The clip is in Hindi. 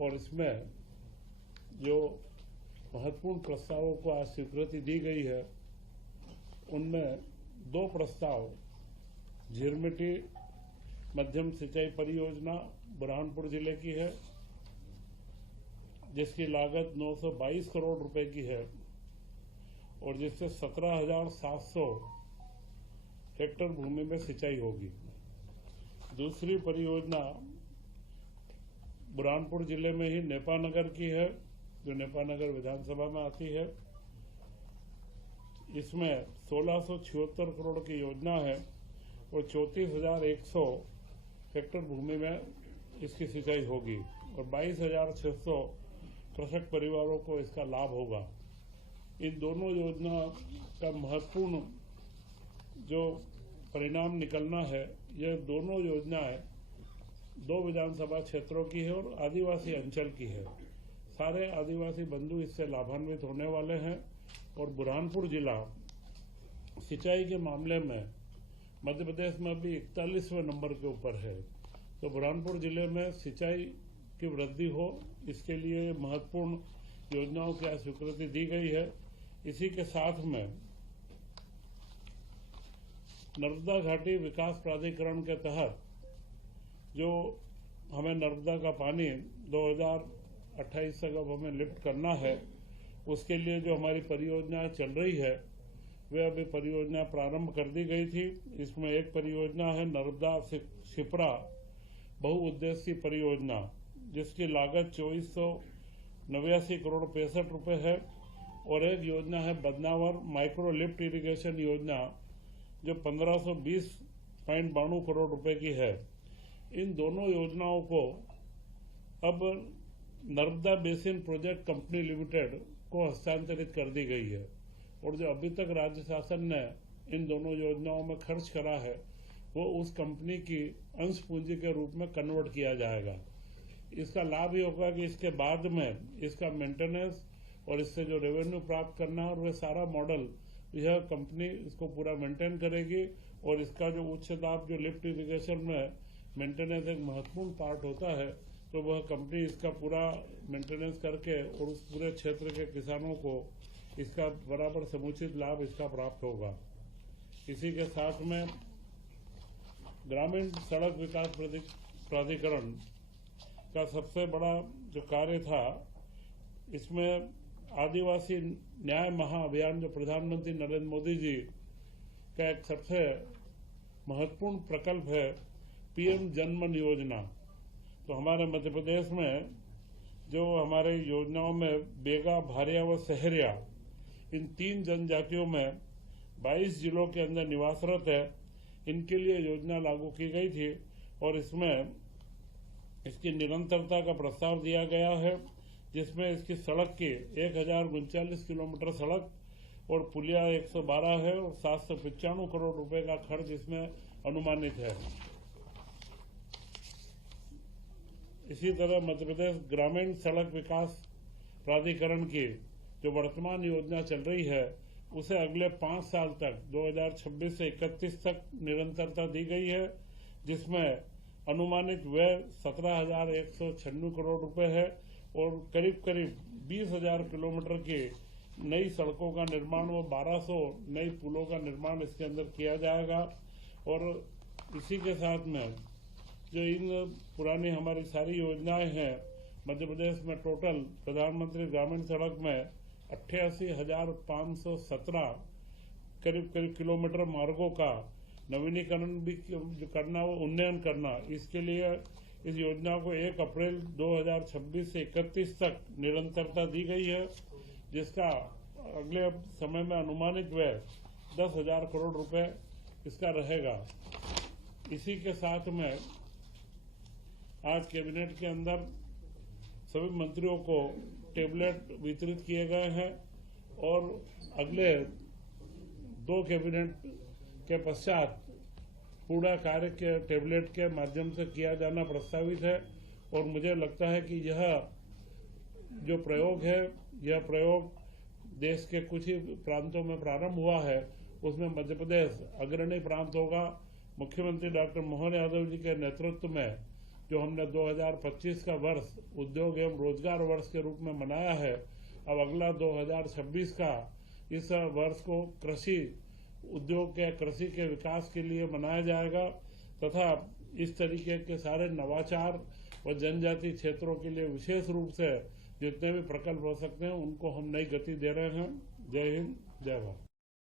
और इसमें जो महत्वपूर्ण प्रस्तावों को आज स्वीकृति दी गई है, उनमें 2 प्रस्ताव झिरमिटी मध्यम सिंचाई परियोजना बुरहानपुर जिले की है, जिसकी लागत 922 करोड़ रुपए की है और जिससे 17,700 हेक्टेयर भूमि में सिंचाई होगी। दूसरी परियोजना बुरहानपुर जिले में ही नेपानगर की है, जो नेपानगर विधानसभा में आती है। इसमें 1676 करोड़ की योजना है और 34,100 हेक्टेयर भूमि में इसकी सिंचाई होगी और 22,600 कृषक परिवारों को इसका लाभ होगा। इन दोनों योजना का महत्वपूर्ण जो परिणाम निकलना है, यह दोनों योजनाएं 2 विधानसभा क्षेत्रों की है और आदिवासी अंचल की है। सारे आदिवासी बंधु इससे लाभान्वित होने वाले हैं और बुरहानपुर जिला सिंचाई के मामले में मध्य प्रदेश में अभी 41वें नंबर के ऊपर है। तो बुरहानपुर जिले में सिंचाई की वृद्धि हो, इसके लिए महत्वपूर्ण योजनाओं की स्वीकृति दी गई है। इसी के साथ में नर्मदा घाटी विकास प्राधिकरण के तहत जो हमें नर्मदा का पानी 2028 तक अब हमें लिफ्ट करना है, उसके लिए जो हमारी परियोजनाएं चल रही है, वे अभी परियोजना प्रारंभ कर दी गई थी। इसमें एक परियोजना है नर्मदा शिप्रा बहुउद्देशीय परियोजना, जिसकी लागत 2489 करोड़ 65 रुपए है और एक योजना है बदनावर माइक्रो लिफ्ट इरिगेशन योजना, जो 1520.92 करोड़ रुपए की है। इन दोनों योजनाओं को अब Narmada basin project company limited को हस्तांतरित कर दी गई है और जो अभी तक राज्य शासन ने इन दोनों योजनाओं में खर्च करा है, वो उस कंपनी की अंश पूंजी के रूप में कन्वर्ट किया जाएगा। इसका लाभ ये होगा कि इसके बाद में इसका मेंटेनेंस और इससे जो रेवेन्यू प्राप्त करना है, और वह सारा मॉडल यह कंपनी इसको पूरा मेंटेन करेगी और इसका जो उच्च दाब जो लिफ्ट इरिगेशन में मेंटेनेंस एक महत्वपूर्ण पार्ट होता है, तो वह कंपनी इसका पूरा मेंटेनेंस करके और उस पूरे क्षेत्र के किसानों को इसका बराबर समुचित लाभ इसका प्राप्त होगा। इसी के साथ में ग्रामीण सड़क विकास प्राधिकरण का सबसे बड़ा जो कार्य था, इसमें आदिवासी न्याय महाअभियान जो प्रधानमंत्री नरेंद्र मोदी जी का एक सबसे महत्वपूर्ण प्रकल्प है, पीएम जनमन योजना। तो हमारे मध्य प्रदेश में जो हमारे योजनाओं में बेगा, भारिया व सहरिया, इन 3 जनजातियों में 22 जिलों के अंदर निवासरत है, इनके लिए योजना लागू की गई थी और इसमें इसकी निरंतरता का प्रस्ताव दिया गया है, जिसमें इसकी सड़क की 1039 किलोमीटर सड़क और पुलिया 112 है और 795 करोड़ रुपए का खर्च इसमें अनुमानित है। इसी तरह मध्य प्रदेश ग्रामीण सड़क विकास प्राधिकरण की जो वर्तमान योजना चल रही है, उसे अगले 5 साल तक 2026 से 31 तक निरंतरता दी गई है, जिसमें अनुमानित व्यय 17,196 करोड़ रुपए है और करीब करीब 20,000 किलोमीटर की नई सड़कों का निर्माण व 1200 नई पुलों का निर्माण इसके अंदर किया जाएगा। और इसी के साथ में जो इन पुरानी हमारी सारी योजनाएं हैं, मध्य प्रदेश में टोटल प्रधानमंत्री ग्रामीण सड़क में 88,517 करीब किलोमीटर मार्गों का नवीनीकरण भी जो करना, वो उन्नयन करना, इसके लिए इस योजना को 1 अप्रैल 2026 से 31 तक निरंतरता दी गई है, जिसका अगले समय में अनुमानित व्यय 10,000 करोड़ रुपए इसका रहेगा। इसी के साथ में आज कैबिनेट के अंदर सभी मंत्रियों को टेबलेट वितरित किए गए हैं और अगले 2 कैबिनेट के पश्चात पूरा कार्य के टेबलेट के माध्यम से किया जाना प्रस्तावित है। और मुझे लगता है कि यह जो प्रयोग है, यह प्रयोग देश के कुछ ही प्रांतों में प्रारंभ हुआ है, उसमें मध्य प्रदेश अग्रणी प्रांत होगा। मुख्यमंत्री डॉक्टर मोहन यादव जी के नेतृत्व में जो हमने 2025 का वर्ष उद्योग एवं रोजगार वर्ष के रूप में मनाया है, अब अगला 2026 का इस वर्ष को कृषि उद्योग के कृषि के विकास के लिए मनाया जाएगा तथा इस तरीके के सारे नवाचार और जनजाति क्षेत्रों के लिए विशेष रूप से जितने भी प्रकल्प हो सकते हैं उनको हम नई गति दे रहे हैं। जय हिंद, जय भारत।